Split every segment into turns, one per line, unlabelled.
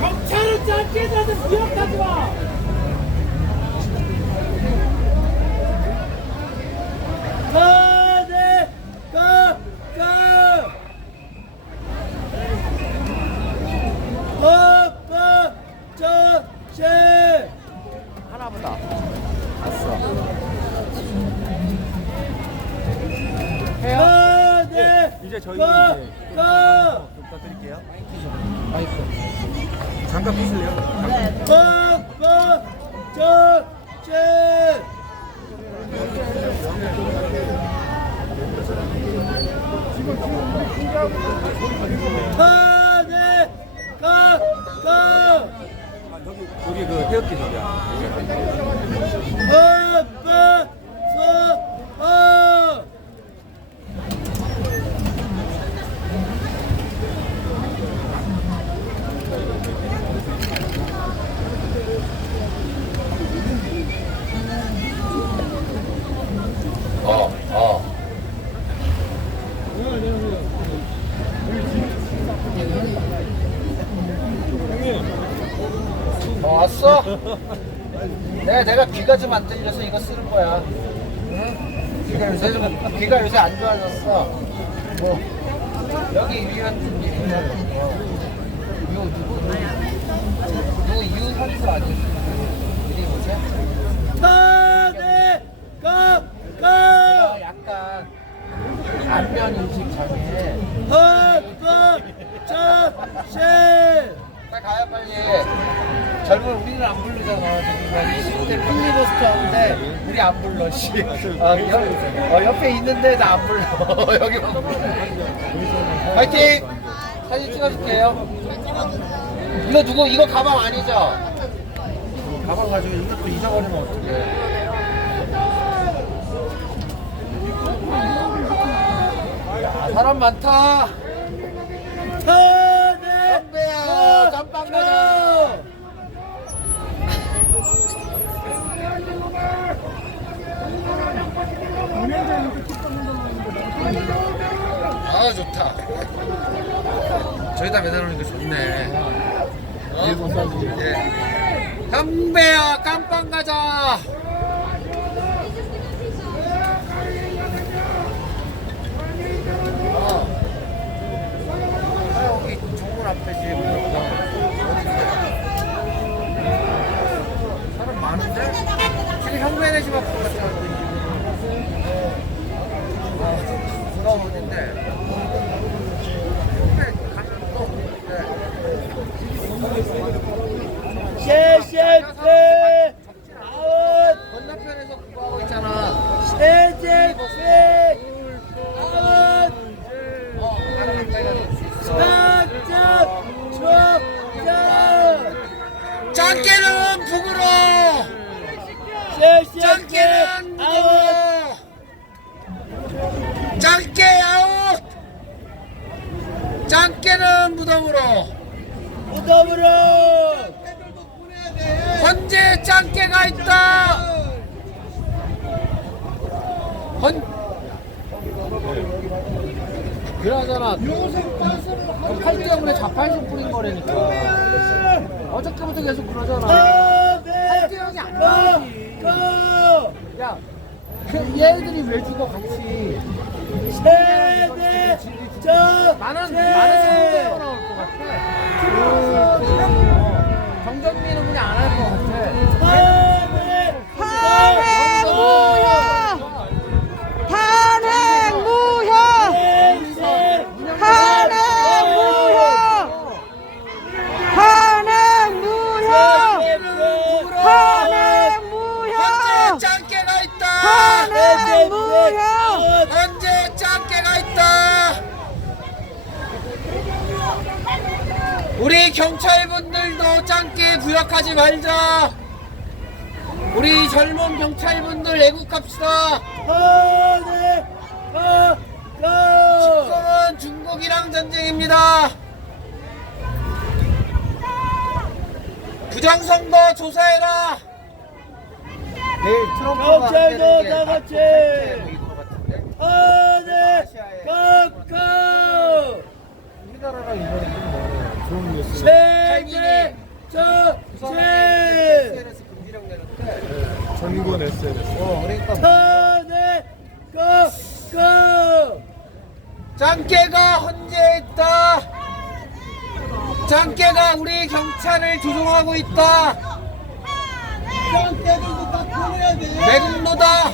경찰을 짧게 자든 기억하지 마.
가네 가가 아빠 저씨
하나보다
가네
이제 저희
가
이제
가
부탁드릴게요. 잠깐 끼실래요?
아빠 저씨 가네
태극기 저기야.
아빠 서 아
어, 왔어? 내가 내가 귀가 좀 안 들려서 이거 쓰는 거야. 응? 귀가 요새 좀 귀가 요새 안 좋아졌어. 뭐 여기 위원님 요 누구 누구 이웃한수 아니? 이름이 뭐지?
가네 가가
아, 약간 안면 인식 장애.
아빠 저씨
빨리 가요 빨리. 젊은 우리는 안 부르잖아. 저기가 20대 필리버스터 하는데 우리 안 불러. 씨. 아, 옆, 어, 옆에 있는데 나 안 불러. 여기만 불러. 파이팅! 사진 찍어줄게요. 이거 누구 이거 가방 아니죠? 가방 가지고 이것도 잊어버리면 어떡해. 야, 사람 많다. 깜빵 가자. 아 좋다. 저기다 매달아놓으니까 좋네. 어? 예. 담배야 깜빵 가자. 어. 아, 여기 정문 앞에 지금 사람 많은데? 지금 형매네 집 앞에 같이 가고 있는 아, 누 가 오는데? 형매 가면 또 오는데.
셰셰세 아웃.
건너편에서 그거 하고 있잖아.
셰셰세 아웃.
어, 나랑 가까이 가서 짱깨는 북으로! 짱깨는
아웃
무덤으로! 짱깨 아웃! 짱깨는 무덤으로!
무덤으로
헌재 짱깨가 있다! 헌 그러잖아 칼 때문에 자판심 뿌린 거라니까 어저께부터 계속 그러잖아
가네
할기억이 안 나지.
가
야, 그 얘들이 왜 죽어 같이?
세대 저
나는 나는 상대가 나올 것 같아. 그, 그, 정정민은 그냥 안 할 것 같아.
탄핵
탄핵 무효!
탄핵 무효! 탄핵 무효! 탄핵 무효! 탄핵 무효!
헌재 짱깨가 있다.
탄핵 무효!
우리 경찰분들도 짱게 부역하지 말자. 우리 젊은 경찰분들 애국합시다.
아, 네. 아, 아.
지금은 중국이랑 전쟁입니다. 부정선거 조사해라. 내일 트럼프가
경찰도
다
같이.
뉴스.
세계 정체
SNS 금지령 내렸대.
전권 SNS.
어, 그러니까
하늘 가까
짱깨가 헌재했다. 짱깨가 우리 경찰을 조종하고 있다.
짱깨들도 다 보내야 돼.
매국노다.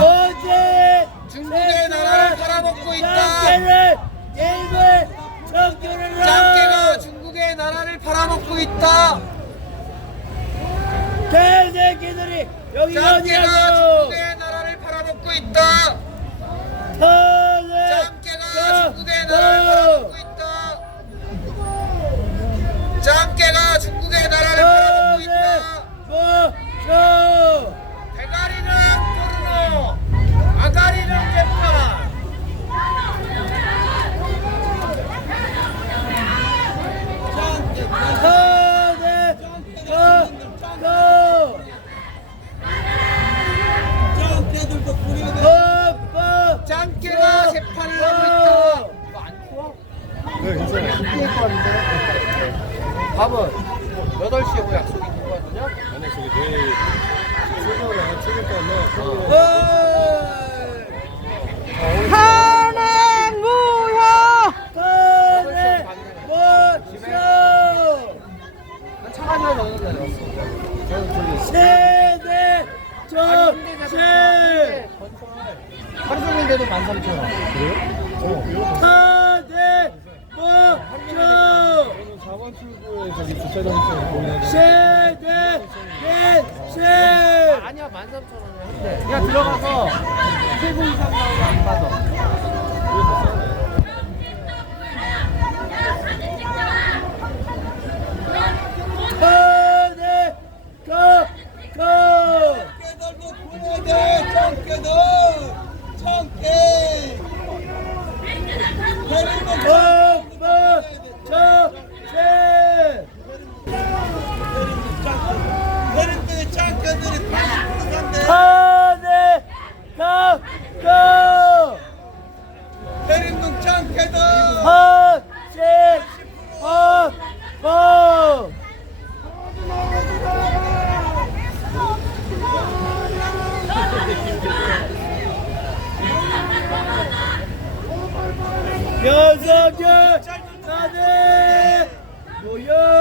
어제
중국의 나라를 팔아먹고 있다.
짱깨를 일본 청교를
짱깨가 중국의 나라를 있다.
개새끼들이 여기
짱깨가 중국의 나라를 팔아먹고 있다.
하늘
짱깨가 중국의 나라를 팔아먹고 있다. 짱깨가 중국의 나라를 팔아먹고 있다.
멈춰
대가리는 포르노, 아가리는 재판.
하늘 가까
짱깨들도 보내야 돼.
뻔뻔
짱깨가 재판을 하고 있다. 이거 안 추워?
네, 괜찮아요.
피할 것 같은데. 밥은 8시에 뭐 약속 있는 거 같냐?
아니, 저기 내일 출근을 출근 때문에
탄핵 무효
차가면 어느 날 왔어. 저는 저기
세대 정체
하루 종일 돼도 13,000원.
하늘
출구에 저기 주차장 있어요. 보내야 돼.
세대 넷셋
아니야 13,000원이야 한대. 그냥 들어가서 최고 이상 나오면 안 받아.